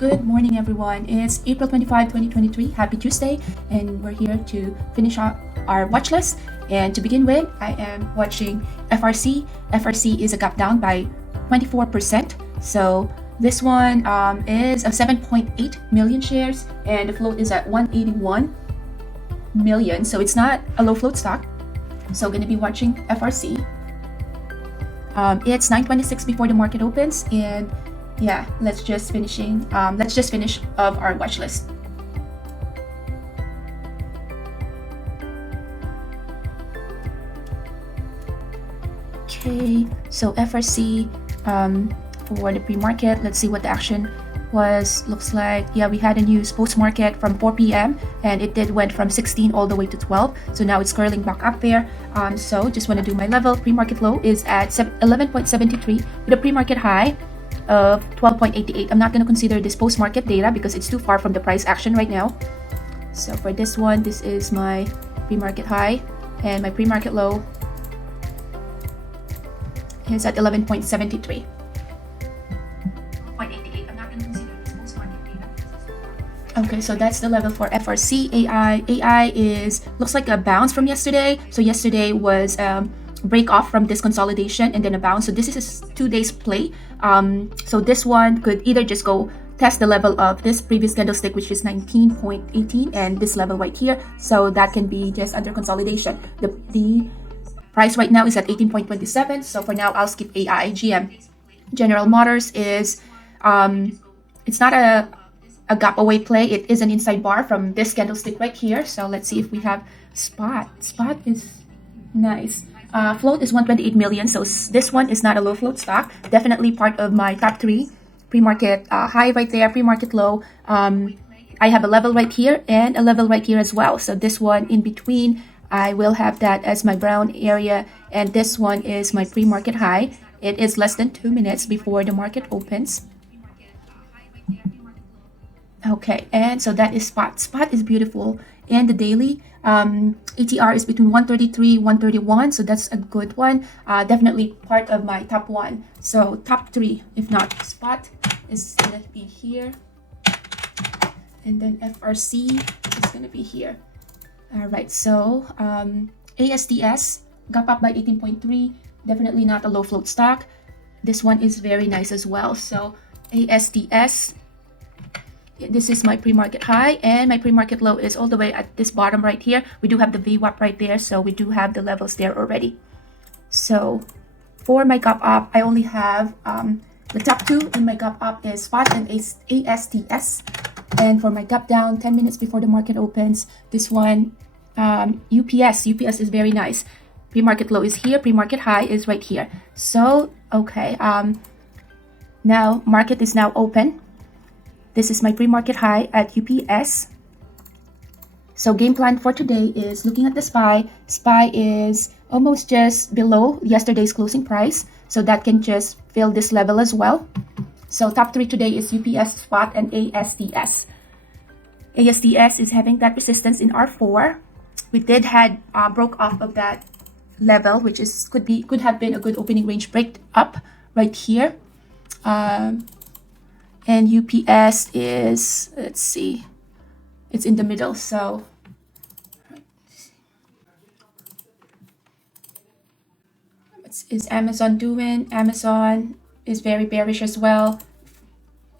Good morning, everyone. It's April 25, 2023. Happy Tuesday, and we're here to finish our watch list. And to begin with, I am watching FRC. FRC is a gap down by 24%. So this one is of 7.8 million shares, and the float is at 181 million. So it's not a low float stock. So I'm going to be watching FRC. It's 9:26 before the market opens, and yeah, let's just finish of our watch list. Okay, so FRC for the pre-market, let's see what the action was. Looks like, yeah, we had a news post-market from 4 p.m. and it went from 16 all the way to 12. So now it's curling back up there. So just want to do my level. Pre-market low is at 11.73 with a pre-market high of 12.88. I'm not going to consider this post-market data because it's too far from the price action right now. So for this one, this is my pre-market high, and my pre-market low is at 11.73. Okay, so that's the level for FRC. AI looks like a bounce from yesterday. So yesterday was break off from this consolidation and then a bounce. So this is a 2 days play. So this one could either just go test the level of this previous candlestick, which is 19.18, and this level right here. So that can be just under consolidation. The price right now is at 18.27. So for now, I'll skip AI. General Motors is it's not a gap away play. It is an inside bar from this candlestick right here. So let's see if we have spot. Spot is nice. Float is 128 million. So this one is not a low float stock. Definitely part of my top 3. Pre-market high right there, pre-market low. I have a level right here and a level right here as well. So this one in between, I will have that as my brown area. And this one is my pre-market high. It is less than 2 minutes before the market opens. Okay, and so that is spot. Spot is beautiful. And the daily ATR is between 133, 131. So that's a good one. Definitely part of my top 1. So top 3, if not. Spot is going to be here. And then FRC is going to be here. All right, so ASTS got up by 18.3. Definitely not a low float stock. This one is very nice as well. So ASTS, this is my pre-market high, and my pre-market low is all the way at this bottom right here. We do have the VWAP right there, so we do have the levels there already. So for my gap up, I only have the top 2 in my gap up is Spot and ASTS. And for my gap down, 10 minutes before the market opens, this one, UPS. UPS is very nice. Pre-market low is here, pre-market high is right here. So, okay, now market is now open. This is my pre-market high at UPS. So game plan for today is looking at the SPY. SPY is almost just below yesterday's closing price. So that can just fill this level as well. So top 3 today is UPS, Spot, and ASTS. ASTS is having that resistance in R4. We did had broke off of that level, which is could have been a good opening range break up right here. And UPS is, let's see, it's in the middle. So what is Amazon doing? Amazon is very bearish as well.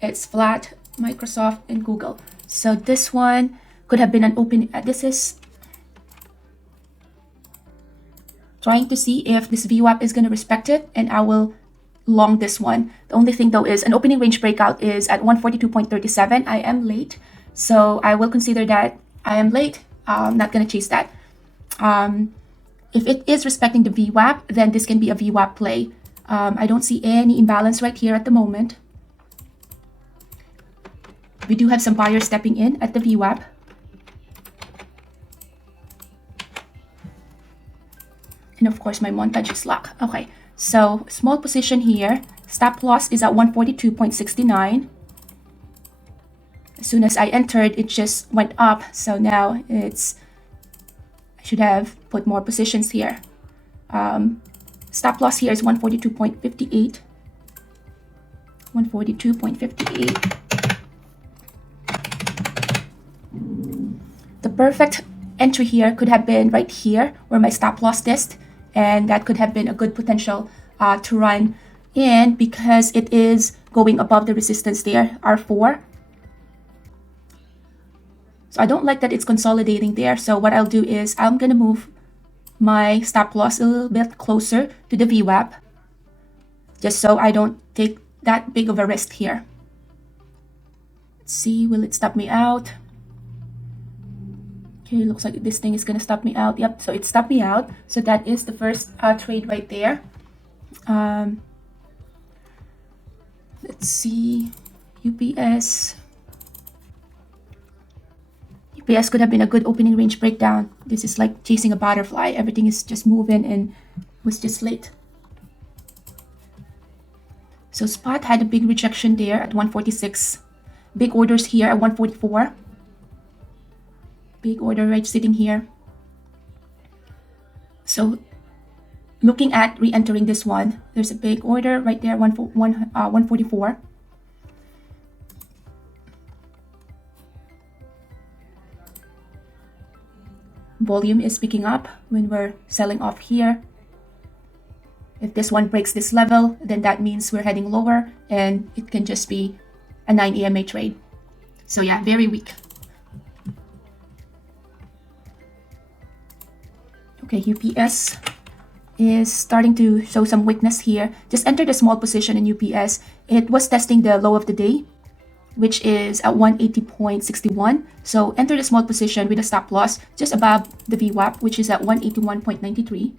It's flat, Microsoft and Google. So this one could have been an open. This is trying to see if this VWAP is going to respect it, and I will long this one. The only thing though is an opening range breakout is at 142.37. I am late, so I will consider that I am late. I'm not going to chase that. If it is respecting the VWAP, then this can be a VWAP play. I don't see any imbalance right here at the moment. We do have some buyers stepping in at the VWAP. And of course, my montage is locked. Okay, so small position here. Stop loss is at 142.69. As soon as I entered, it just went up. So now I should have put more positions here. Stop loss here is 142.58. 142.58. The perfect entry here could have been right here where my stop loss is, and that could have been a good potential to run in because it is going above the resistance there, R4. So I don't like that it's consolidating there. So what I'll do is I'm going to move my stop loss a little bit closer to the VWAP just so I don't take that big of a risk here. Let's see, will it stop me out? Okay, looks like this thing is going to stop me out. Yep, so it stopped me out. So that is the first trade right there. Let's see, UPS. UPS could have been a good opening range breakdown. This is like chasing a butterfly. Everything is just moving and was just late. So spot had a big rejection there at 146. Big orders here at 144. Big order right sitting here. So looking at re-entering this one, there's a big order right there, 144. Volume is picking up when we're selling off here. If this one breaks this level, then that means we're heading lower and it can just be a 9 EMA trade. So yeah, very weak. Okay, UPS is starting to show some weakness here. Just entered a small position in UPS. It was testing the low of the day, which is at 180.61. So entered a small position with a stop loss just above the VWAP, which is at 181.93.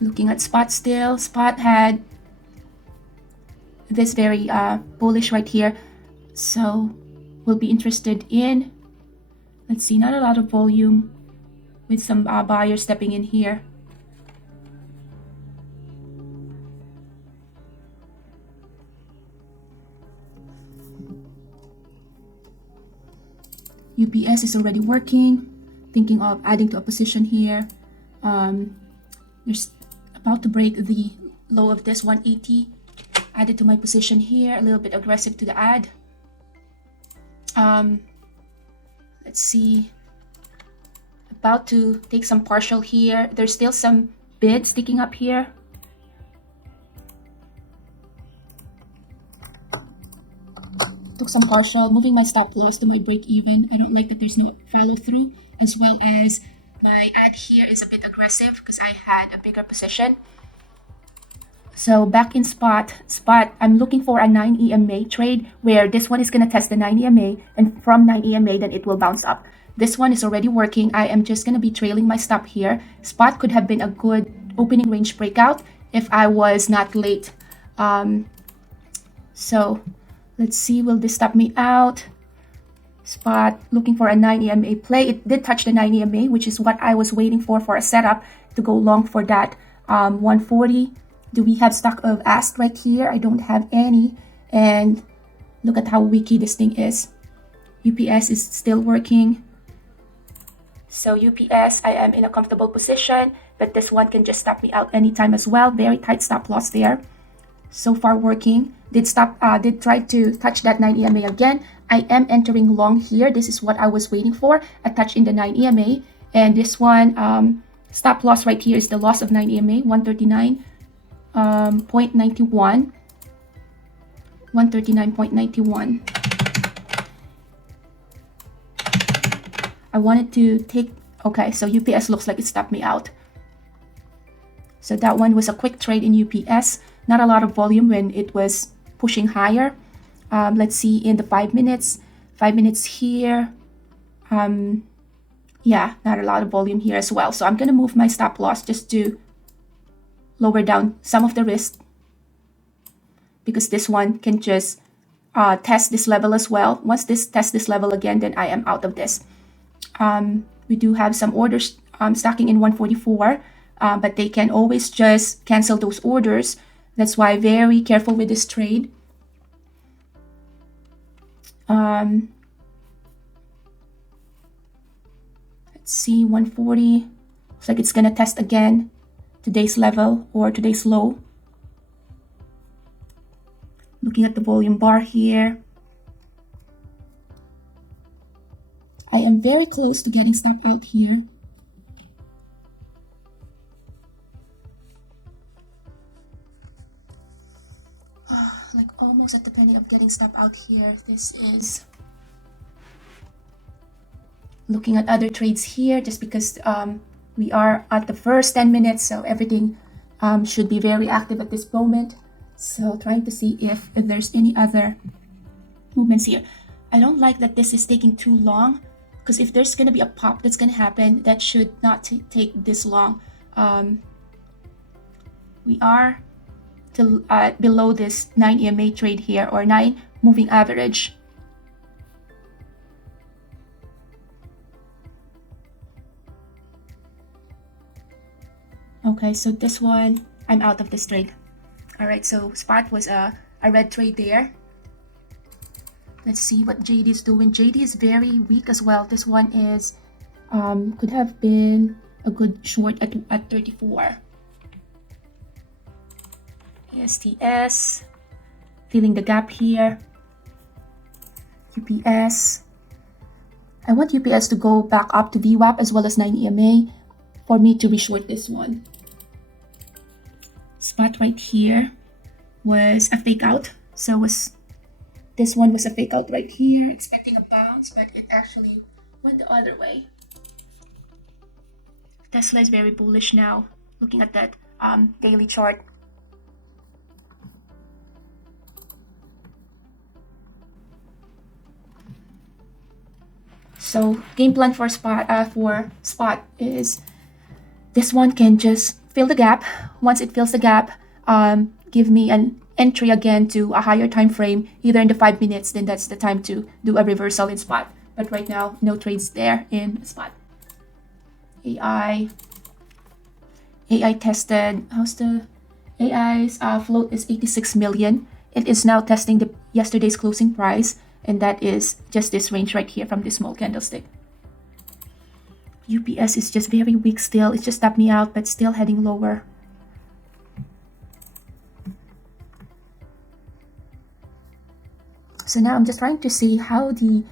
Looking at spot still, spot had this very bullish right here. So we'll be interested in, let's see, not a lot of volume with some buyers stepping in here. UPS is already working, thinking of adding to a position here. There's about to break the low of this 180. Added to my position here, a little bit aggressive to the add. Let's see, about to take some partial here. There's still some bid sticking up here. Took some partial, moving my stop loss to my break even. I don't like that there's no follow through, as well as my add here is a bit aggressive because I had a bigger position. So back in spot, I'm looking for a 9 EMA trade where this one is going to test the 9 EMA, and from 9 EMA then it will bounce up. This one is already working. I am just going to be trailing my stop here. Spot could have been a good opening range breakout if I was not late. So let's see, will this stop me out? Spot looking for a 9 EMA play. It did touch the 9 EMA, which is what I was waiting for a setup to go long for that 140. Do we have stock of ask right here? I don't have any. And look at how weaky this thing is. UPS is still working. So UPS, I am in a comfortable position, but this one can just stop me out anytime as well. Very tight stop loss there. So far working. Did try to touch that 9 EMA again. I am entering long here. This is what I was waiting for, a touch in the 9 EMA. And this one, stop loss right here is the loss of 9 EMA, 139.91. 139.91. I wanted to take, okay, so UPS looks like it stopped me out. So that one was a quick trade in UPS. Not a lot of volume when it was pushing higher. Let's see in the 5 minutes. 5 minutes here. Yeah, not a lot of volume here as well. So I'm going to move my stop loss just to lower down some of the risk, because this one can just test this level as well. Once this tests this level again, then I am out of this. We do have some orders stocking in 144, but they can always just cancel those orders. That's why very careful with this trade. Let's Let's see, 140. Looks like it's gonna test again today's level or today's low. Looking at the volume bar here, I am very close to getting stop out here. Like almost at the penny of getting stop out here. This is looking at other trades here just because we are at the first 10 minutes, so everything should be very active at this moment. So trying to see if there's any other movements here. I don't like that this is taking too long, because if there's going to be a pop that's going to happen, that should not take this long. We are below this 9 EMA trade here, or 9 moving average. Okay, so this one, I'm out of this trade. All right, so spot was a red trade there. Let's see what JD is doing. JD is very weak as well. This one is could have been a good short at 34. ASTS, feeling the gap here. UPS. I want UPS to go back up to VWAP as well as 9 EMA for me to reshort this one. Spot right here was a fake out. So this one was a fake out right here, expecting a bounce, but it actually went the other way. Tesla is very bullish now, looking at that daily chart. So game plan for spot is this one can just fill the gap. Once it fills the gap, give me an entry again to a higher time frame, either in the 5 minutes, then that's the time to do a reversal in spot. But right now, no trades there in spot. AI tested. How's the AI's float is 86 million. It is now testing the yesterday's closing price, and that is just this range right here from this small candlestick. UPS is just very weak still. It just tapped me out, but still heading lower. So now I'm just trying to see how the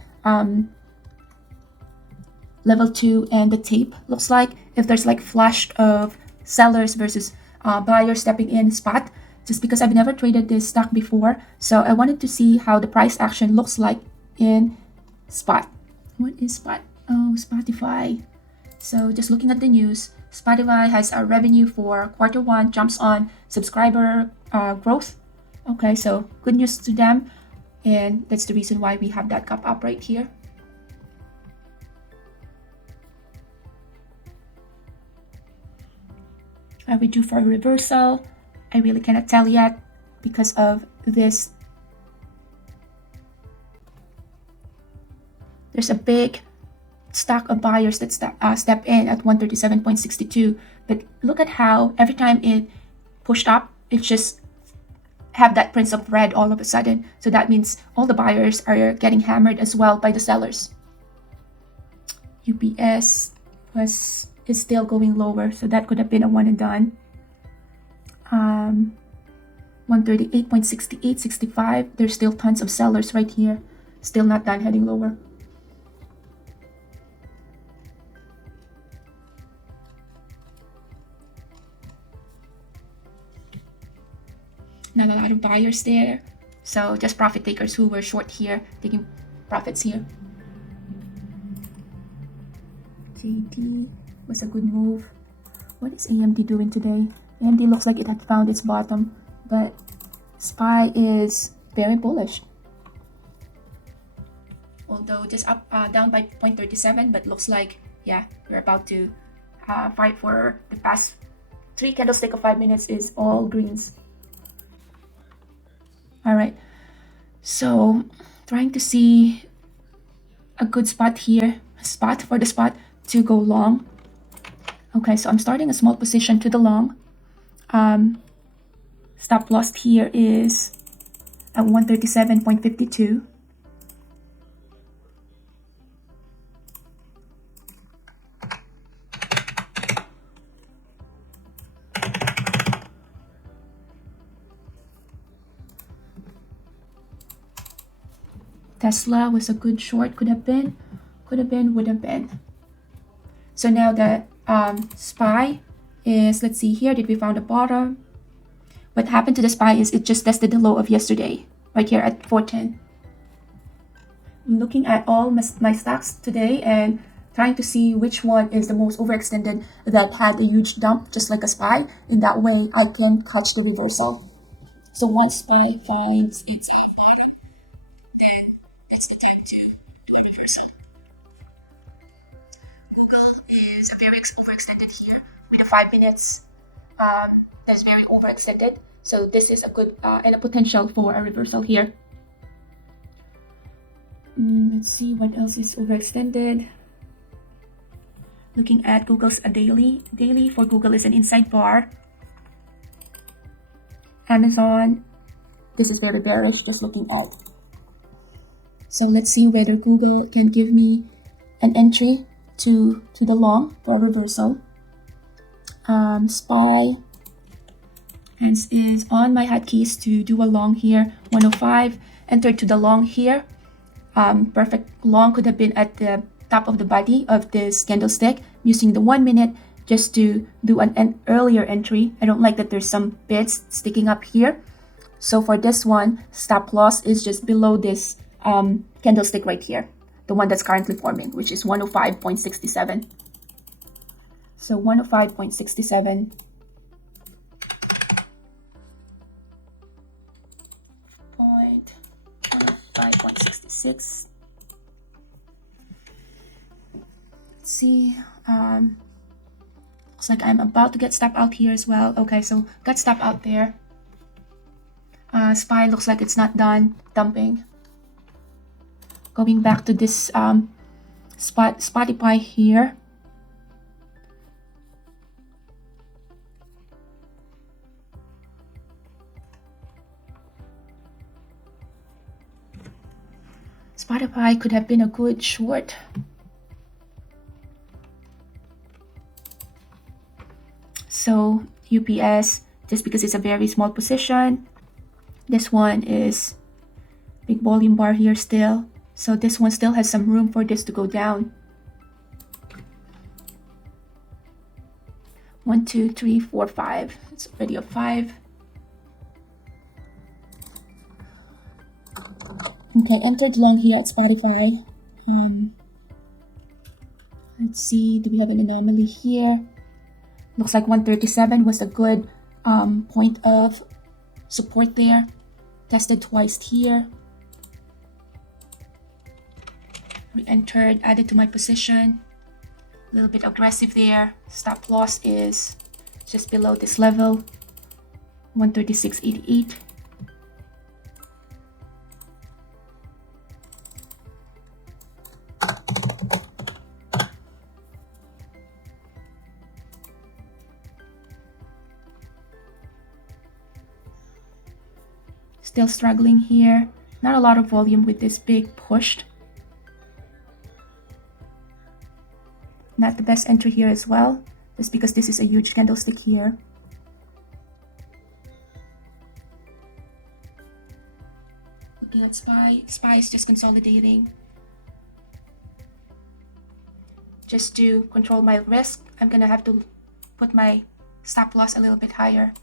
level 2 and the tape looks like. If there's like flash of sellers versus buyers stepping in spot, just because I've never traded this stock before. So I wanted to see how the price action looks like in spot. What is spot? Oh, Spotify. So just looking at the news, Spotify has a revenue for Q1, jumps on subscriber growth. Okay, so good news to them. And that's the reason why we have that gap up right here. Are we due for a reversal? I really cannot tell yet because of this. There's a big stock of buyers that step in at 137.62. But look at how every time it pushed up, it just have that prince of red all of a sudden. So that means all the buyers are getting hammered as well by the sellers. UPS is still going lower, so that could have been a one and done. 138.68, 65. There's still tons of sellers right here. Still not done, heading lower. Not a lot of buyers there. So just profit takers who were short here, taking profits here. JD was a good move. What is AMD doing today? AMD looks like it had found its bottom, but SPY is very bullish. Although just up down by 0.37, but looks like, yeah, we're about to fight for the past 3 candlestick of 5 minutes is all greens. All right, so trying to see a good spot here, for the spot to go long. Okay, so I'm starting a small position to the long. Stop loss here is at 137.52. Tesla was a good short, would have been. So now the SPY is, let's see here, did we found a bottom? What happened to the SPY is it just tested the low of yesterday, right here at 410. I'm looking at all my stocks today and trying to see which one is the most overextended that had a huge dump, just like a SPY. In that way, I can catch the reversal. So once SPY finds its bottom, then that's the time to do a reversal. Google is very overextended here with the 5 minutes. That's very overextended. So this is a good and a potential for a reversal here. Let's see what else is overextended. Looking at Google's daily. Daily for Google is an inside bar. Amazon, this is very bearish, just looking at. So let's see whether Google can give me an entry to the long for a reversal. SPY is on my hotkeys to do a long here. 105, entered to the long here. Perfect long could have been at the top of the body of this candlestick, using the 1 minute just to do an earlier entry. I don't like that there's some bits sticking up here. So for this one, stop loss is just below this candlestick right here, the one that's currently forming, which is 105.67. So 105.67. Point 105.66. Let's see. Looks like I'm about to get stop out here as well. Okay, so got stop out there. SPY looks like it's not done dumping. Going back to this Spotify here. Spotify could have been a good short. So UPS, just because it's a very small position. This one is big volume bar here still. So this one still has some room for this to go down. 1, 2, 3, 4, 5. It's already a 5. Okay, entered long here at Spotify. Let's see, do we have an anomaly here? Looks like 137 was a good point of support there. Tested twice here. Re-entered, added to my position. A little bit aggressive there. Stop loss is just below this level. 136.88. Still struggling here. Not a lot of volume with this big push. Not the best entry here as well, just because this is a huge candlestick here. Looking at SPY. SPY is just consolidating. Just to control my risk, I'm gonna have to put my stop loss a little bit higher.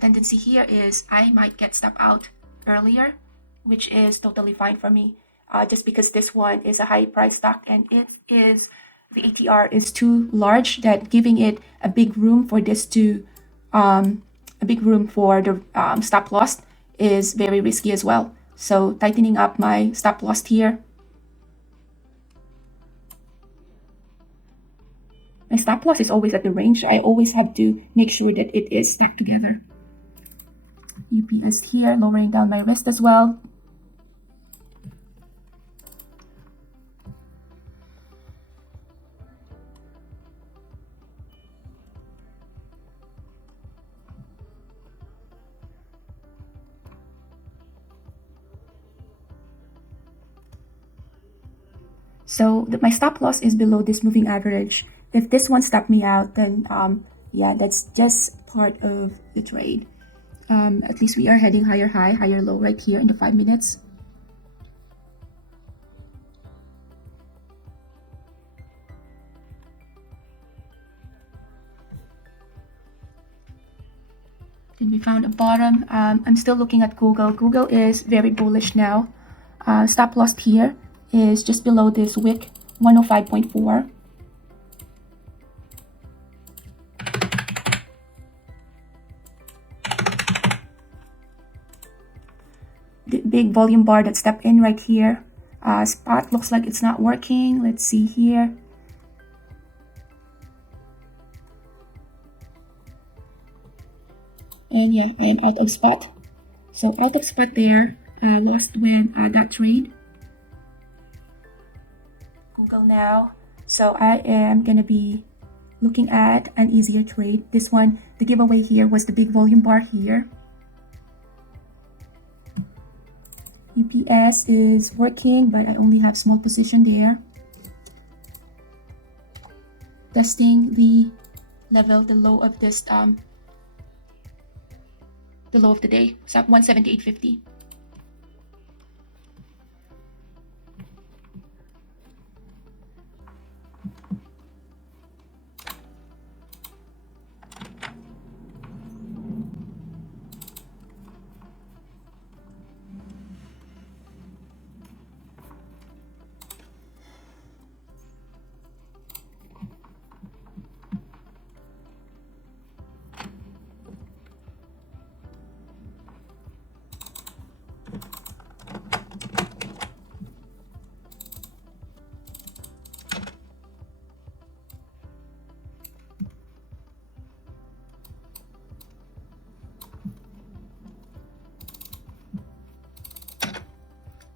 Tendency here is I might get stop out earlier, which is totally fine for me, just because this one is a high price stock and it is, the ATR is too large, that giving it a big room for this to a big room for the stop loss is very risky as well. So tightening up my stop loss here. My stop loss is always at the range. I always have to make sure that it is stacked together. UPS here, lowering down my risk as well. So my stop loss is below this moving average. If this one stopped me out, then yeah, that's just part of the trade. At least we are heading higher high, higher low right here in the 5 minutes. we found a bottom. I'm still looking at Google. Google is very bullish now. Stop loss here is just below this wick, 105.4. The big volume bar that stepped in right here. Spot looks like it's not working. Let's see here. And yeah, I am out of spot. So out of spot there. Lost when that trade. Google now. So I am gonna be looking at an easier trade. This one, the giveaway here was the big volume bar here. UPS is working, but I only have small position there. Testing the level, the low of this, the low of the day. It's at 178.50.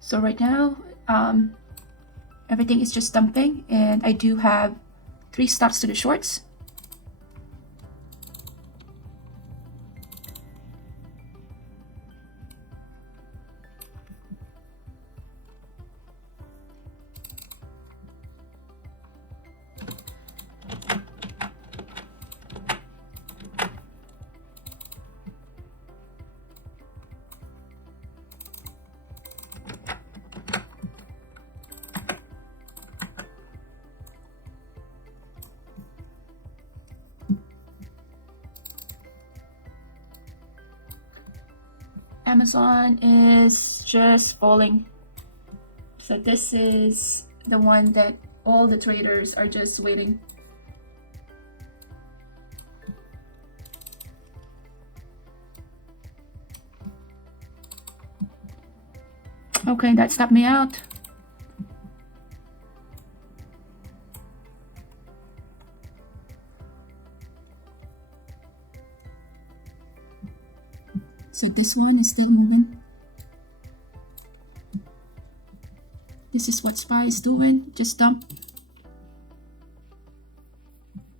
So right now, everything is just dumping, and I do have 3 stops to the shorts. Amazon is just falling. So this is the one that all the traders are just waiting. Okay, that stopped me out. So this one is still moving. This is what SPY is doing, just dump.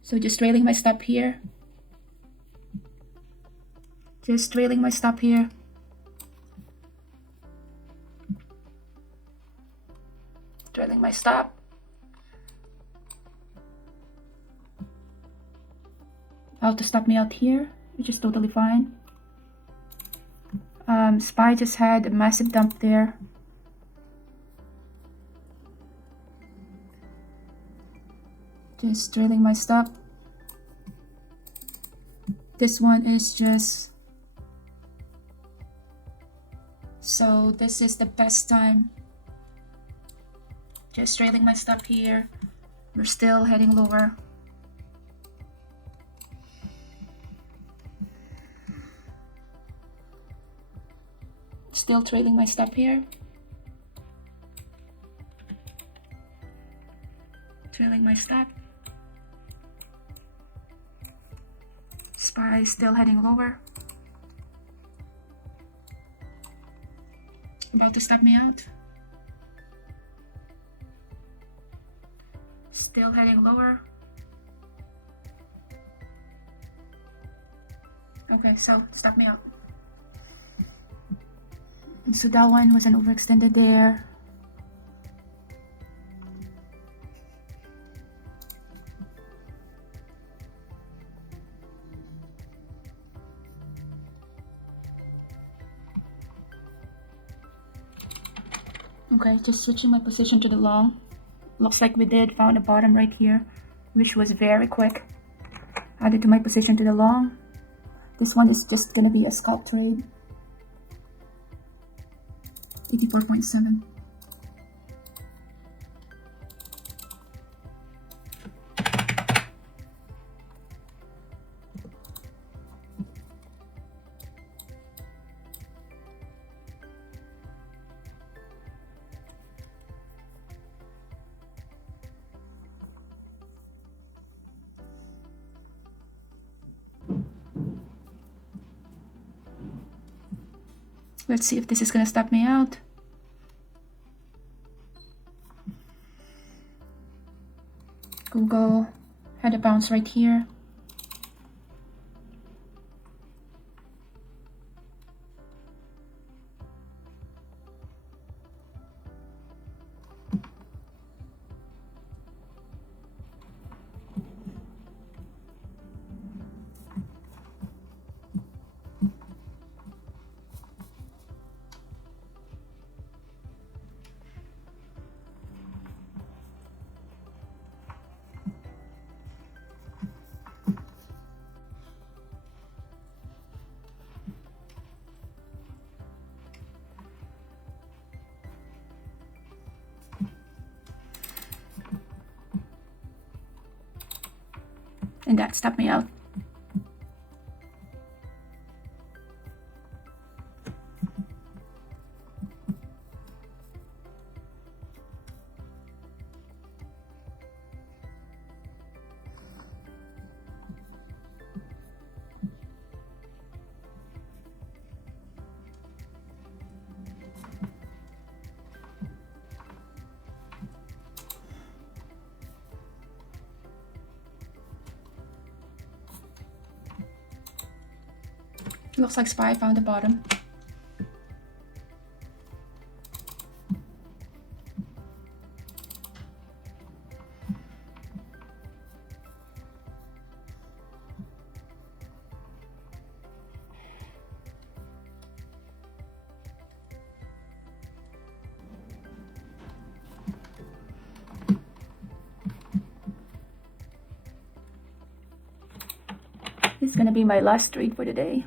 So just trailing my stop here. Just trailing my stop here. Trailing my stop. About to stop me out here, which is totally fine. SPY just had a massive dump there. Just trailing my stop. This one is just... So this is the best time. Just trailing my stop here. We're still heading lower. Still trailing my stop here. Trailing my stop. SPY still heading lower. About to stop me out. Still heading lower. Okay, so stop me out. So that one was an overextended there. Okay, just switching my position to the long. Looks like we did found a bottom right here, which was very quick. Added to my position to the long. This one is just gonna be a scalp trade. 84.7. Let's see if this is gonna stop me out. Google had a bounce right here. And that stopped me out. Looks like SPY found the bottom. This is gonna be my last trade for the day.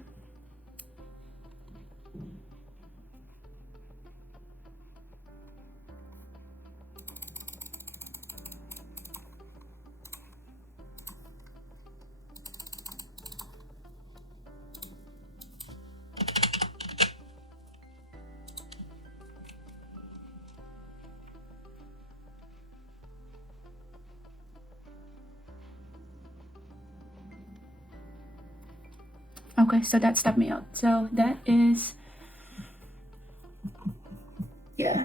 Okay, so that stopped me out. So that is, yeah.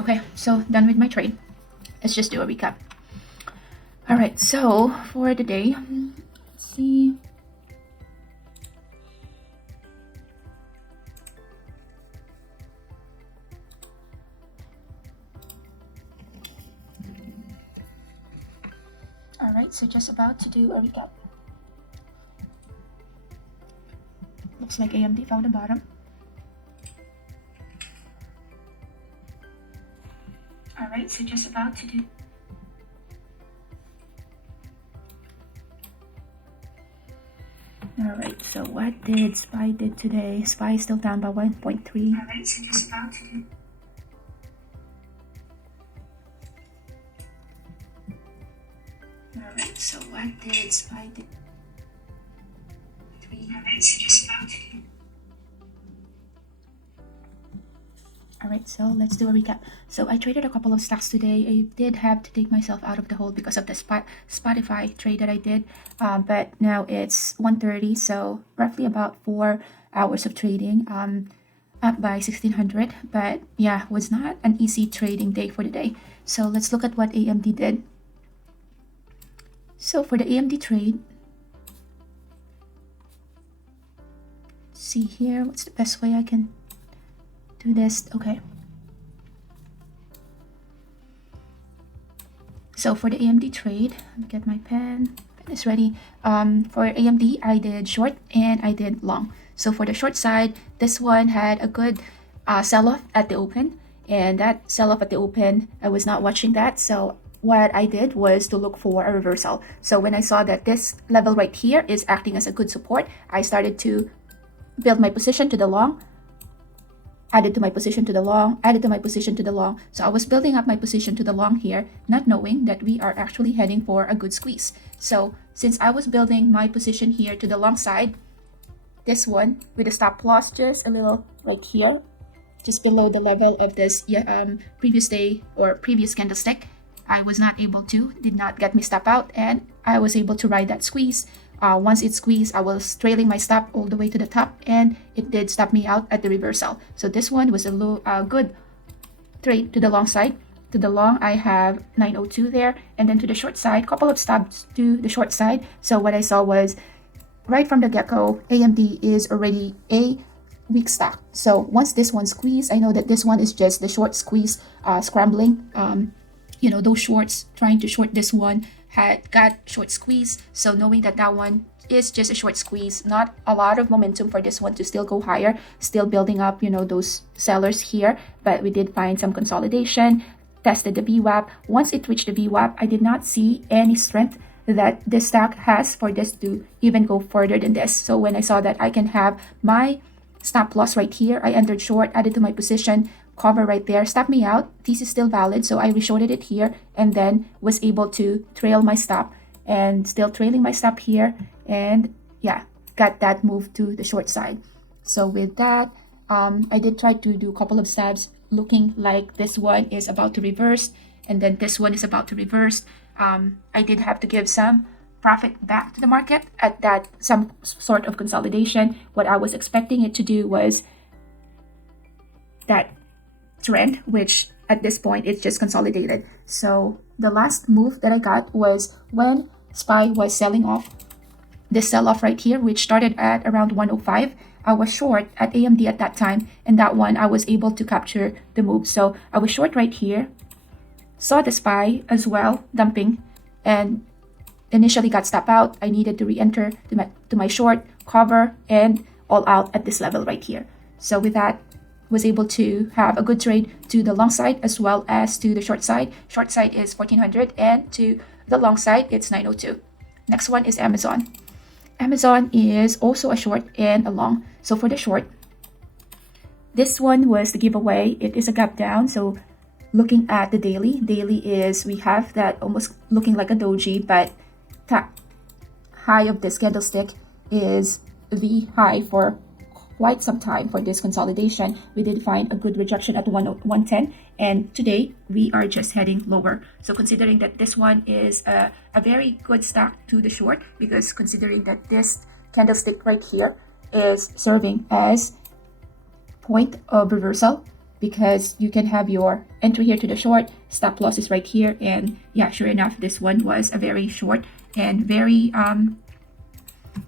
Okay, so done with my trade. Let's just do a recap. All right, so for the day, let's see. All right, so just about to do a recap. Looks like AMD found the bottom. All right, so just about to do. All right, so what did SPY did today? SPY is still down by 1.3. All right, so just about to do. All right, so what did SPY did? 3. All right, so just about to do. All right, so let's do a recap. So I traded a couple of stocks today. I did have to take myself out of the hold because of the Spotify trade that I did, but now it's 1:30, so roughly about 4 hours of trading, up by 1600. But yeah, was not an easy trading day for the day. So let's look at what AMD did. So for the AMD trade, see here, what's the best way I can do this? Okay. So for the AMD trade, let me get my pen. Pen is ready. For AMD, I did short and I did long. So for the short side, this one had a good sell-off at the open. And that sell-off at the open, I was not watching that. So what I did was to look for a reversal. So when I saw that this level right here is acting as a good support, I started to build my position to the long, added to my position to the long, added to my position to the long. So I was building up my position to the long here, not knowing that we are actually heading for a good squeeze. So since I was building my position here to the long side, this one with a stop loss just a little right here, just below the level of this previous day or previous candlestick, I was not able to, did not get me stop out, and I was able to ride that squeeze. Once it squeezed, I was trailing my stop all the way to the top, and it did stop me out at the reversal. So this one was a good trade to the long side. To the long, I have 902 there, and then to the short side, couple of stops to the short side. So what I saw was right from the get-go, AMD is already a weak stock. So once this one squeezed, I know that this one is just the short squeeze scrambling. Those shorts trying to short this one had got short squeeze. So knowing that that one is just a short squeeze, not a lot of momentum for this one to still go higher, still building up, those sellers here. But we did find some consolidation, tested the VWAP. Once it reached the VWAP, I did not see any strength that this stock has for this to even go further than this. So when I saw that I can have my stop loss right here, I entered short, added to my position, cover right there, stop me out. This is still valid, so I reshorted it here and then was able to trail my stop and still trailing my stop here, and yeah, got that move to the short side. So with that, I did try to do a couple of stabs looking like this one is about to reverse and then this one is about to reverse. I did have to give some profit back to the market at that some sort of consolidation. What I was expecting it to do was that trend, which at this point it's just consolidated. So the last move that I got was when SPY was selling off. This sell-off right here, which started at around 105, I was short at AMD at that time, and that one I was able to capture the move. So I was short right here, saw the SPY as well dumping, and initially got stop out. I needed to re-enter to my short, cover, and all out at this level right here. So with that, was able to have a good trade to the long side as well as to the short side. Short side is 1400 and to the long side it's 902. Next one is Amazon. Amazon is also a short and a long. So for the short, this one was the giveaway. It is a gap down. So looking at the daily is, we have that almost looking like a doji, but the high of this candlestick is the high for quite some time for this consolidation. We did find a good rejection at 110, and today we are just heading lower. So considering that this one is a very good stock to the short, because considering that this candlestick right here is serving as point of reversal, because you can have your entry here to the short, stop loss is right here, and yeah, sure enough, this one was a very short and very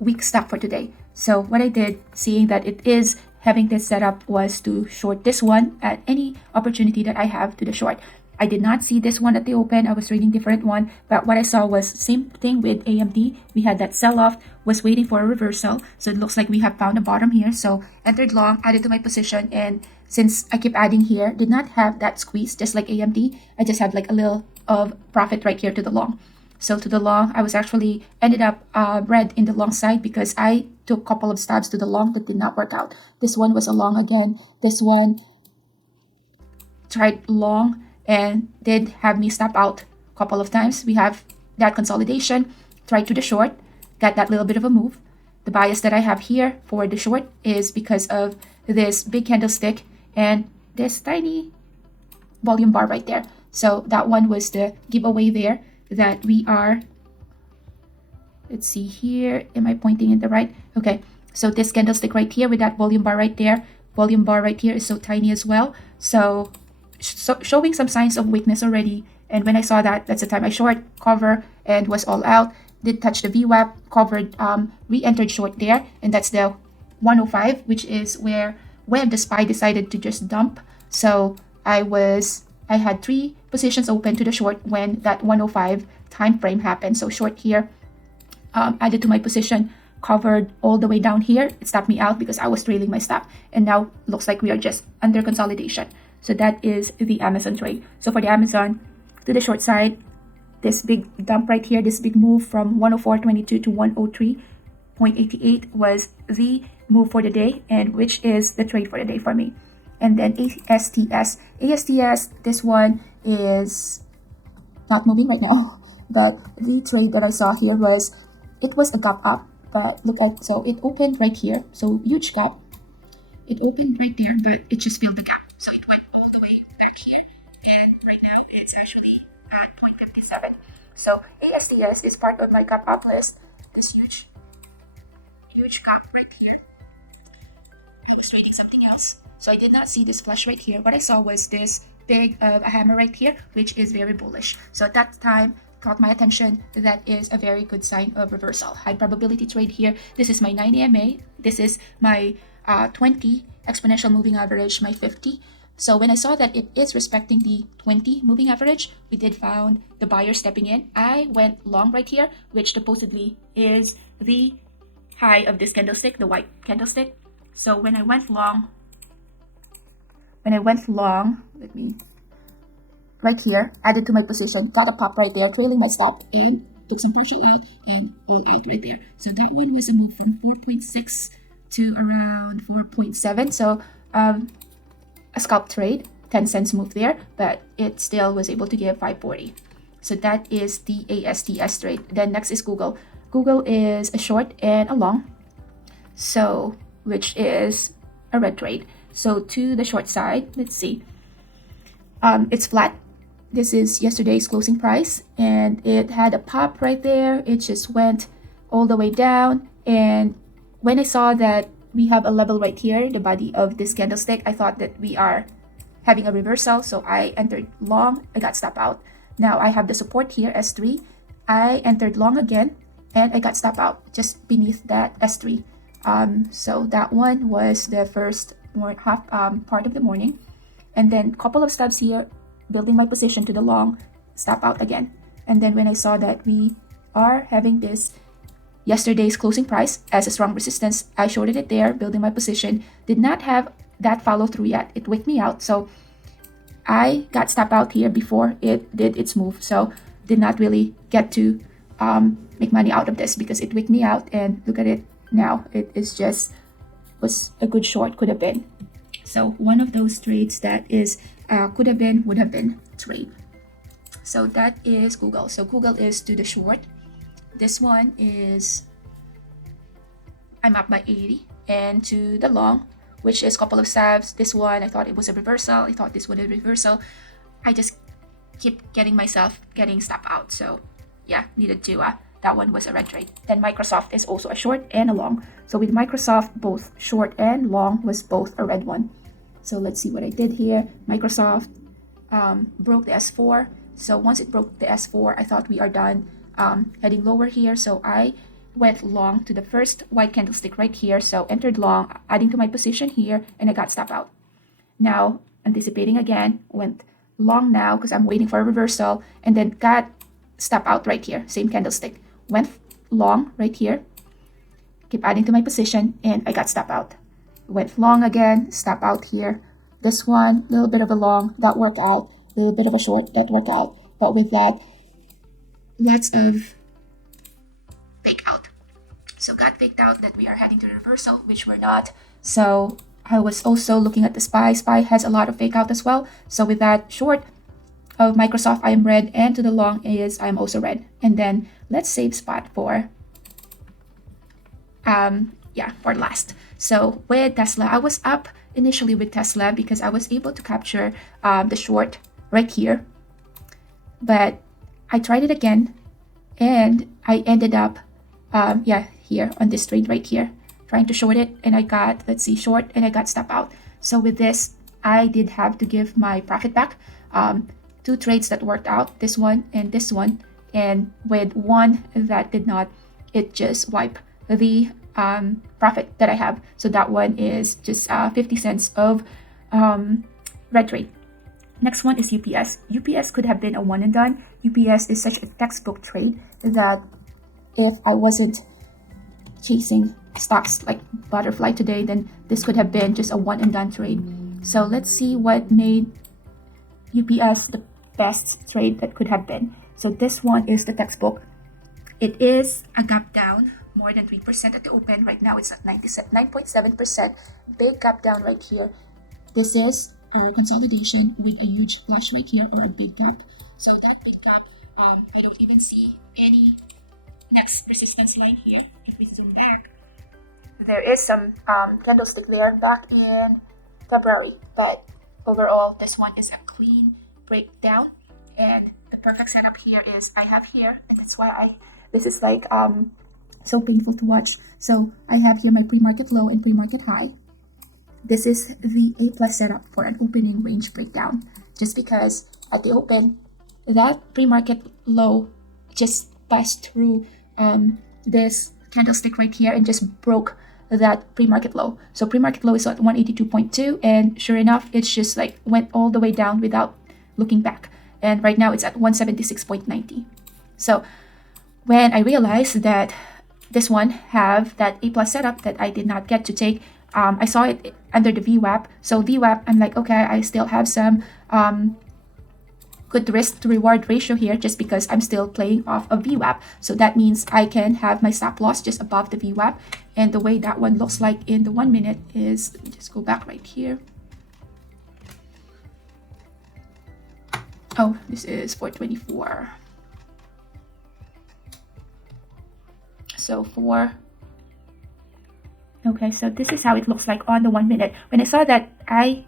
weak stock for today. So what I did, seeing that it is having this setup, was to short this one at any opportunity that I have to the short. I did not see this one at the open. I was reading different one, but what I saw was same thing with AMD. We had that sell-off, was waiting for a reversal. So it looks like we have found a bottom here. So entered long, added to my position, and since I keep adding here, did not have that squeeze just like AMD. I just had like a little of profit right here to the long. So to the long, I was actually ended up red in the long side because I took a couple of stabs to the long that did not work out. This one was a long again. This one tried long and did have me stop out a couple of times. We have that consolidation, tried to the short, got that little bit of a move. The bias that I have here for the short is because of this big candlestick and this tiny volume bar right there. So that one was the giveaway there that we are, let's see here, am I pointing in the right? Okay, So this candlestick right here with that volume bar right there, volume bar right here is so tiny as well. So, showing some signs of weakness already. And when I saw that, that's the time I short, cover, and was all out. Did touch the VWAP, covered, re-entered short there, and that's the 105, which is where the SPY decided to just dump. So I had 3 positions open to the short when that 105 time frame happened. So short here, added to my position, covered all the way down here. It stopped me out because I was trailing my stop, and now looks like we are just under consolidation. So that is the Amazon trade. So for the Amazon, to the short side, this big dump right here, this big move from 104.22 to 103.88 was the move for the day, and which is the trade for the day for me. And then ASTS, this one is not moving right now, but the trade that I saw here was, it was a gap up, but look at, so it opened right here, so huge gap. It opened right there, but it just filled the gap. So it went all the way back here, and right now it's actually at 0.57. So ASTS is part of my gap up list. This huge gap right here. I was trading something else, so I did not see this flush right here. What I saw was this big a hammer right here, which is very bullish. So at that time, caught my attention. That is a very good sign of reversal. High probability trade here. This is my 9 EMA. This is my 20 exponential moving average, my 50. So when I saw that it is respecting the 20 moving average, we did found the buyer stepping in. I went long right here, which supposedly is the high of this candlestick, the white candlestick. So when I went long, let me, right here, added to my position, got a pop right there, trailing my stop, and took some partial out and all out right there. So that one was a move from 4.6 to around 4.7. So a scalp trade, 10 cents move there, but it still was able to give 540. So that is the ASTS trade. Then next is Google. Google is a short and a long, so which is a red trade. So to the short side, let's see. It's flat. This is yesterday's closing price, and it had a pop right there. It just went all the way down, and when I saw that we have a level right here, the body of this candlestick, I thought that we are having a reversal, so I entered long. I got stop out. Now I have the support here, S3. I entered long again, and I got stop out just beneath that S3. So that one was the first part of the morning, and then couple of stubs here, building my position to the long, stop out again. And then when I saw that we are having this yesterday's closing price as a strong resistance, I shorted it there, building my position. Did not have that follow through yet. It wicked me out, so I got stop out here before it did its move. So did not really get to make money out of this because it wicked me out. And look at it now. It is just was a good short, could have been. So one of those trades that is could have been, would have been trade. So that is Google. So Google is to the short. This one is, I'm up by 80, and to the long, which is a couple of stabs. This one, I thought it was a reversal. I thought this would be a reversal. I just keep getting myself getting stop out. So yeah, needed to, that one was a red trade. Then Microsoft is also a short and a long. So with Microsoft, both short and long was both a red one. So let's see what I did here. Microsoft broke the S4. So once it broke the S4, I thought we are done heading lower here. So I went long to the first white candlestick right here. So entered long, adding to my position here, and I got stop out. Now, anticipating again, went long now because I'm waiting for a reversal, and then got stop out right here, same candlestick. Went long right here, keep adding to my position, and I got stop out. Went long again, stop out here. This one, a little bit of a long, that worked out. A little bit of a short, that worked out. But with that, lots of fake out. So got faked out that we are heading to the reversal, which we're not. So I was also looking at the SPY. SPY has a lot of fake out as well. So with that short of Microsoft, I am red, and to the long is I'm also red. And then let's save spot for for last. So with Tesla, I was up initially with Tesla because I was able to capture the short right here, but I tried it again, and I ended up here on this trade right here, trying to short it, and I got, let's see, short, and I got stop out. So with this, I did have to give my profit back. Two trades that worked out, this one and this one, and with one that did not, it just wiped the profit that I have. So that one is just 50 cents of red trade. Next one is UPS. UPS could have been a one and done. UPS is such a textbook trade that if I wasn't chasing stocks like Butterfly today, then this could have been just a one and done trade. So let's see what made UPS the best trade that could have been. So this one is the textbook. It is a gap down, more than 3% at the open. Right now it's at 9.7%. Big gap down right here. This is a consolidation with a huge flush right here, or a big gap. So that big gap, I don't even see any next resistance line here. If we zoom back, there is some candlestick there back in February, but overall this one is a clean breakdown. And the perfect setup here is I have here, and that's why this is like so painful to watch. So I have here my pre-market low and pre-market high. This is the A+ setup for an opening range breakdown, just because at the open, that pre-market low just passed through this candlestick right here and just broke that pre-market low. So pre-market low is at 182.2, and sure enough, it's just like went all the way down without looking back. And right now it's at 176.90. So when I realized that this one have that A+ setup that I did not get to take, I saw it under the VWAP. So VWAP, I'm like, okay, I still have some good risk to reward ratio here, just because I'm still playing off a VWAP. So that means I can have my stop loss just above the VWAP. And the way that one looks like in the 1 minute is, let me just go back right here. Oh, this is 424. So okay, so this is how it looks like on the 1 minute. When I saw that I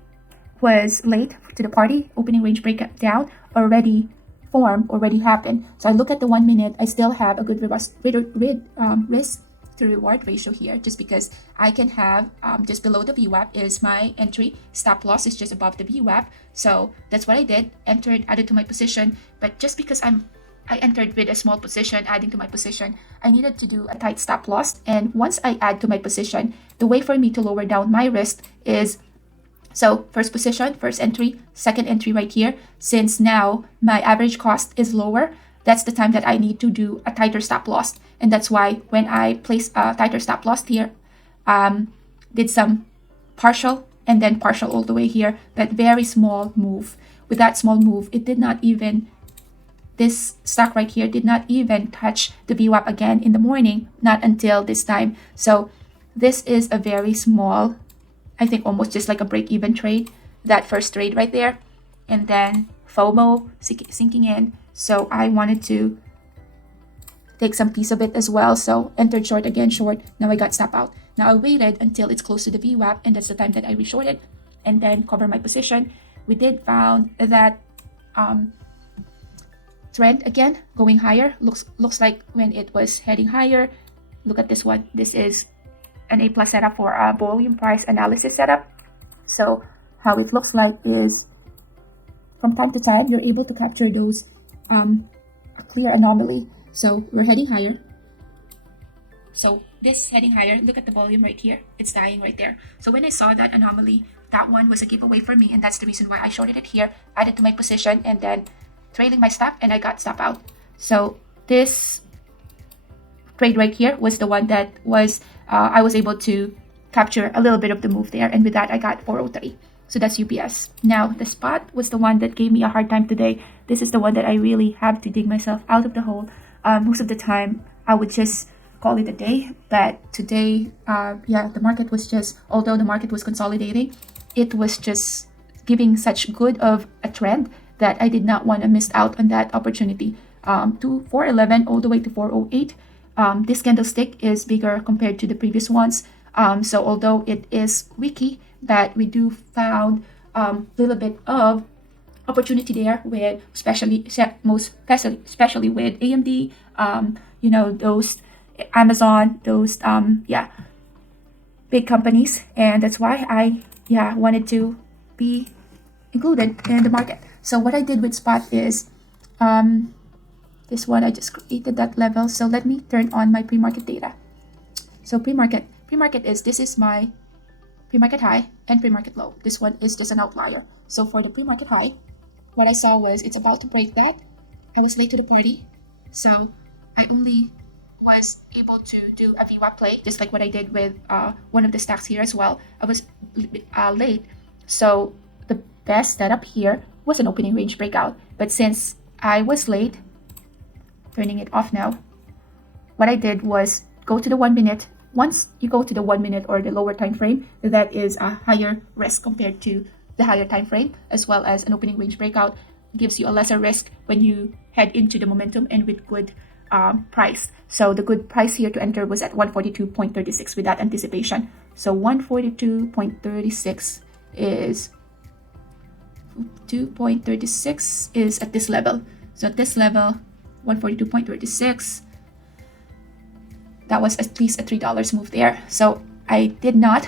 was late to the party, opening range breakdown already formed, already happened. So I look at the 1 minute, I still have a good risk to reward ratio here, just because I can have just below the VWAP is my entry, stop loss is just above the VWAP. So that's what I did, entered, added to my position. But just because I entered with a small position, adding to my position, I needed to do a tight stop loss. And once I add to my position, the way for me to lower down my risk is, so first position, first entry, second entry right here. Since now my average cost is lower, that's the time that I need to do a tighter stop loss. And that's why when I place a tighter stop loss here, did some partial and then partial all the way here, but very small move. With that small move, it did not even, this stock right here did not even touch the VWAP again in the morning, not until this time. So this is a very small, I think almost just like a break-even trade, that first trade right there. And then FOMO sinking in. So I wanted to take some piece of it as well. So entered short again, short. Now I got stop out. Now I waited until it's close to the VWAP, and that's the time that I reshorted and then cover my position. We did found that trend again going higher. Looks like when it was heading higher. Look at this one. This is an A+ setup for a volume price analysis setup. So how it looks like is, from time to time, you're able to capture those a clear anomaly. So we're heading higher. So this heading higher, look at the volume right here. It's dying right there. So when I saw that anomaly, that one was a giveaway for me, and that's the reason why I shorted it here, added to my position, and then trailing my stop, and I got stop out. So this trade right here was the one that was I was able to capture a little bit of the move there, and with that I got 403. So that's UPS. Now the spot was the one that gave me a hard time today. This is the one that I really have to dig myself out of the hole. Most of the time I would just call it a day, but today the market was just, although the market was consolidating, it was just giving such good of a trend that I did not want to miss out on that opportunity. To 411 all the way to 408. This candlestick is bigger compared to the previous ones. So although it is wiki, but we do found a little bit of opportunity there with especially with AMD, those Amazon, those big companies, and that's why I wanted to be included in the market. So what I did with spot is this one, I just created that level. So let me turn on my pre-market data. So pre-market is, this is my pre-market high and pre-market low. This one is just an outlier. So for the pre-market high, what I saw was it's about to break that. I was late to the party, so I only was able to do a VWAP play, just like what I did with one of the stocks here as well. I was late, so the best setup here was an opening range breakout. But since I was late, turning it off now, what I did was go to the 1 minute. Once you go to the 1 minute or the lower time frame, that is a higher risk compared to the higher time frame, as well as an opening range breakout gives you a lesser risk when you head into the momentum and with good price. So the good price here to enter was at 142.36 with that anticipation. So 142.36 is 2.36 is at this level. So at this level, 142.36, that was at least a $3 move there. So I did not,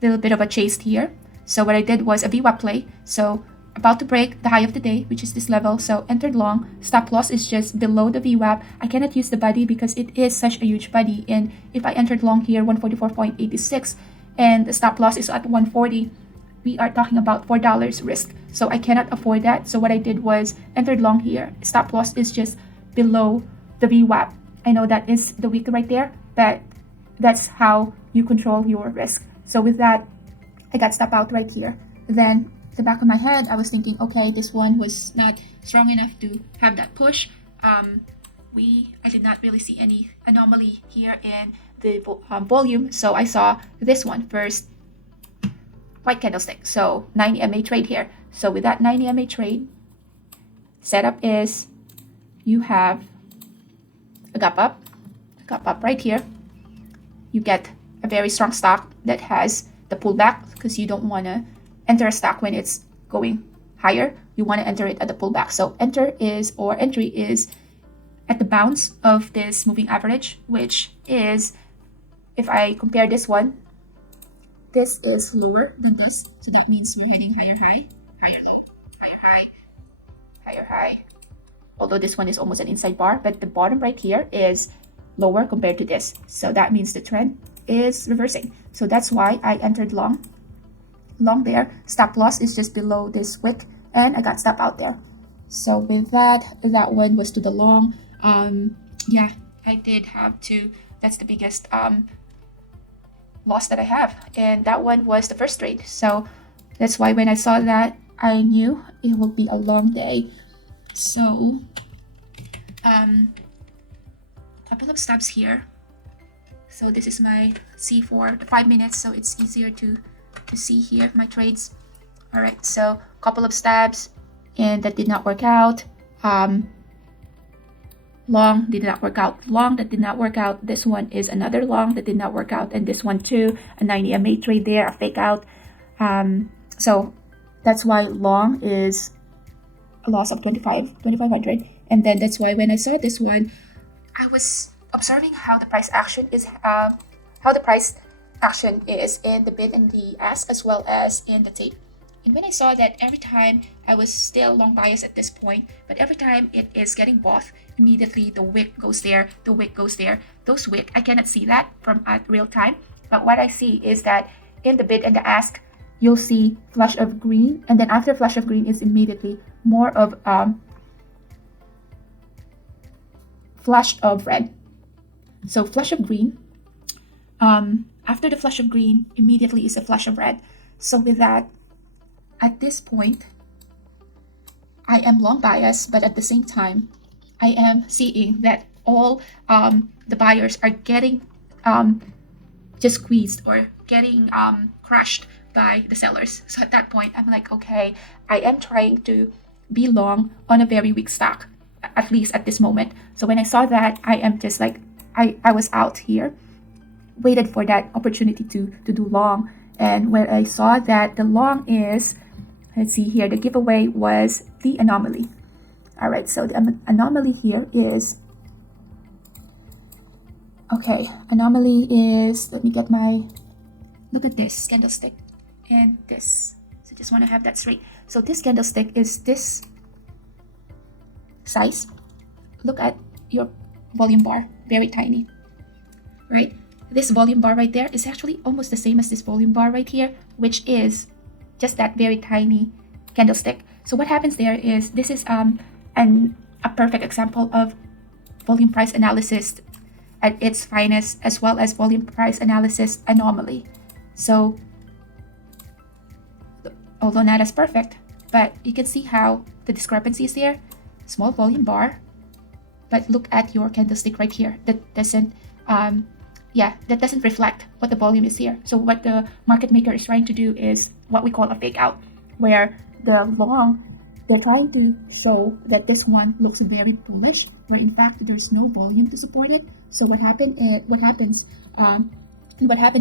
little bit of a chase here. So what I did was a VWAP play. So about to break the high of the day, which is this level. So entered long. Stop loss is just below the VWAP. I cannot use the body because it is such a huge body. And if I entered long here, 144.86, and the stop loss is at 140, we are talking about $4 risk. So I cannot afford that. So what I did was entered long here. Stop loss is just below the VWAP. I know that is the wick right there, but that's how you control your risk. So with that, I got stop out right here. Then the back of my head, I was thinking, okay, this one was not strong enough to have that push. I did not really see any anomaly here in the volume. So I saw this one first, white candlestick. So 90 MA trade here. So with that 90 MA trade, setup is you have a gap up right here. You get a very strong stock that has the pullback because you don't want to enter a stock when it's going higher. You want to enter it at the pullback. So entry is at the bounce of this moving average, which is, if I compare this one, this is lower than this. So that means we're heading higher high, higher low, higher high, higher high. Although this one is almost an inside bar, but the bottom right here is lower compared to this. So that means the trend is reversing. So that's why I entered long there. Stop loss is just below this wick, and I got stop out there. So with that one was to the long. I did have to, that's the biggest loss that I have, and that one was the first trade. So that's why when I saw that, I knew it will be a long day. So couple of stops here. So this is my C4, 5 minutes, so it's easier to see here my trades. All right, so couple of stabs, and that did not work out. Long did not work out. Long that did not work out. This one is another long that did not work out, and this one too, a 90 MA trade there, a fake out. So that's why long is a loss of 2,500, and then that's why when I saw this one, I was observing how the price action is in the bid and the ask, as well as in the tape. And when I saw that every time, I was still long bias at this point, but every time it is getting bought, immediately the wick goes there, the wick goes there. Those wick, I cannot see that from at real time, but what I see is that in the bid and the ask, you'll see flush of green, and then after flush of green is immediately more of flush of red. So flush of green, after the flush of green, immediately is a flush of red. So with that, at this point, I am long bias, but at the same time, I am seeing that all the buyers are getting just squeezed or getting crushed by the sellers. So at that point, I'm like, okay, I am trying to be long on a very weak stock, at least at this moment. So when I saw that, I am just like, I was out here, waited for that opportunity to do long. And when I saw that the long is, let's see here, the giveaway was the anomaly. All right, so the anomaly here is Okay, anomaly is, let me get my, look at this candlestick and this. So just want to have that straight. So this candlestick is this size. Look at your volume bar, very tiny, right? This volume bar right there is actually almost the same as this volume bar right here, which is just that very tiny candlestick. So what happens there is this is a perfect example of volume price analysis at its finest, as well as volume price analysis anomaly. So although not as perfect, but you can see how the discrepancy is there. Small volume bar, but look at your candlestick right here. That doesn't that doesn't reflect what the volume is here. So what the market maker is trying to do is what we call a fake out, where the long, they're trying to show that this one looks very bullish, where in fact there's no volume to support it. So what happened to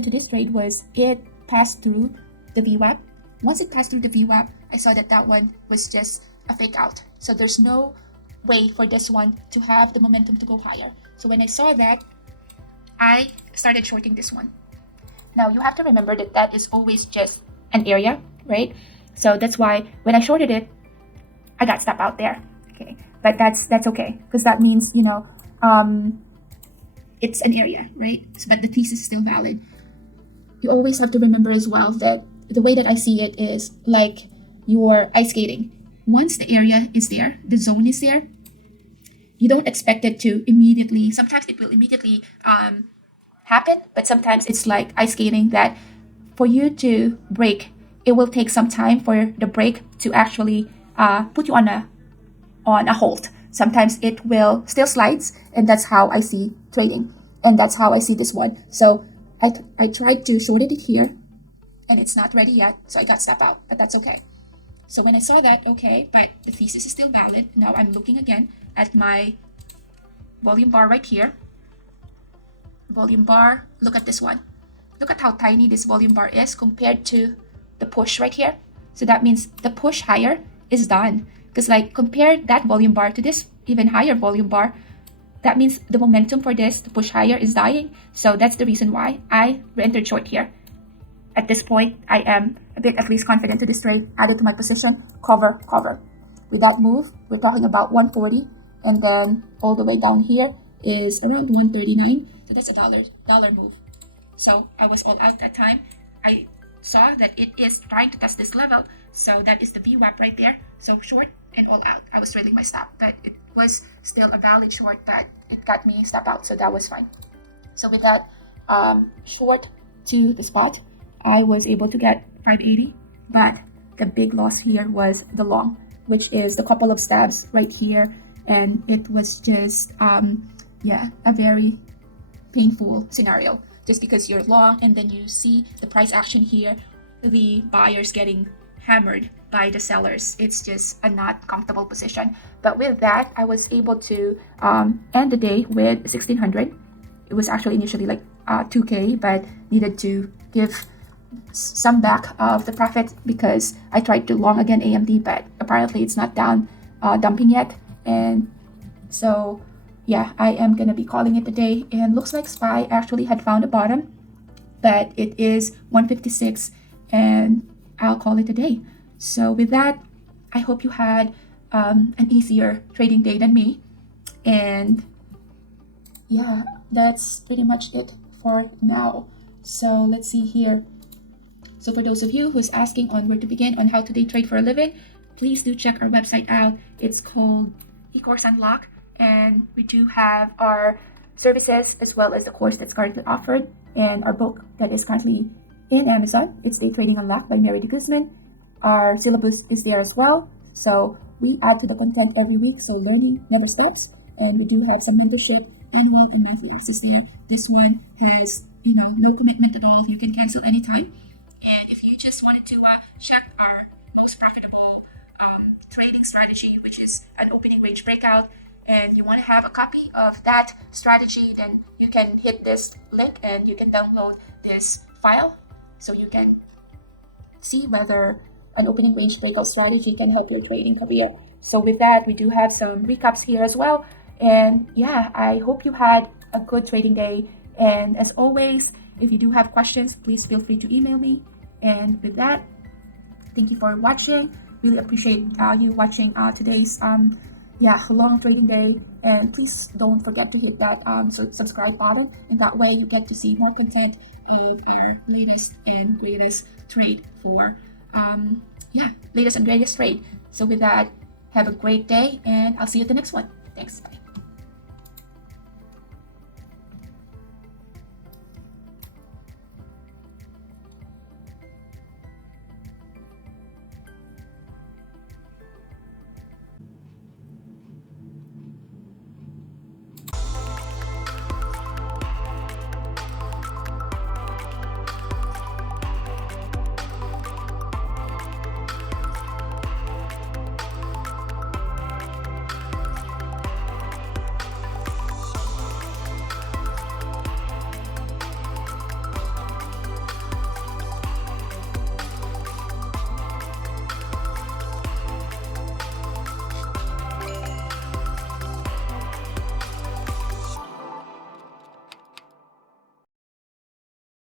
this trade was it passed through the VWAP. Once it passed through the VWAP, I saw that that one was just a fake out. So there's no way for this one to have the momentum to go higher. So when I saw that, I started shorting this one. Now you have to remember that that is always just an area, right? So that's why when I shorted it, I got stop out there. Okay, but that's okay, because that means it's an area, right? But the thesis is still valid. You always have to remember as well that the way that I see it is like you're ice skating. Once the area is there, the zone is there, you don't expect it to immediately. Sometimes it will immediately happen, but sometimes it's like ice skating that for you to break, it will take some time for the break to actually put you on a hold. Sometimes it will still slides, and that's how I see trading, and that's how I see this one. So I tried to short it here, and it's not ready yet, so I got step out, but that's okay. So when I saw that, okay, but the thesis is still valid. Now I'm looking again at my volume bar right here. Volume bar, look at this one. Look at how tiny this volume bar is compared to the push right here. So that means the push higher is done. Because like compare that volume bar to this even higher volume bar, that means the momentum for this to push higher is dying. So that's the reason why I re-entered short here. At this point, I am a bit at least confident to this trade, added to my position, cover. With that move, we're talking about 140, and then all the way down here is around 139. So that's a dollar move. So I was all out that time. I saw that it is trying to test this level, so that is the VWAP right there. So short and all out. I was trailing my stop, but it was still a valid short, but it got me stop out, so that was fine. So with that short to the spot, I was able to get 580, but the big loss here was the long, which is the couple of stabs right here, and it was just a very painful scenario, just because you're long and then you see the price action here, the buyers getting hammered by the sellers. It's just a not comfortable position. But with that, I was able to end the day with 1600. It was actually initially like 2k, but needed to give some back of the profit because I tried to long again AMD, but apparently it's not down dumping yet. And so yeah, I am gonna be calling it a day. And looks like SPY actually had found a bottom, but it is 156, and I'll call it a day. So with that, I hope you had an easier trading day than me. And yeah, that's pretty much it for now. So let's see here. So for those of you who's asking on where to begin on how to day trade for a living, please do check our website out. It's called eCourse Unlock, and we do have our services as well as the course that's currently offered, and our book that is currently in Amazon. It's Day Trading Unlocked by Mary De Guzman. Our syllabus is there as well. So we add to the content every week, so learning never stops. And we do have some mentorship, annual and monthly access there. This one has, no commitment at all. You can cancel anytime. And if you just wanted to check our most profitable trading strategy, which is an opening range breakout, and you want to have a copy of that strategy, then you can hit this link and you can download this file so you can see whether an opening range breakout strategy can help your trading career. So with that, we do have some recaps here as well. And yeah, I hope you had a good trading day, And as always, if you do have questions, please feel free to email me. And with that, thank you for watching. Really appreciate you watching today's long trading day. And please don't forget to hit that subscribe button, and that way you get to see more content of our latest and greatest trade for latest and greatest trade. So with that, have a great day, and I'll see you at the next one. Thanks. Bye.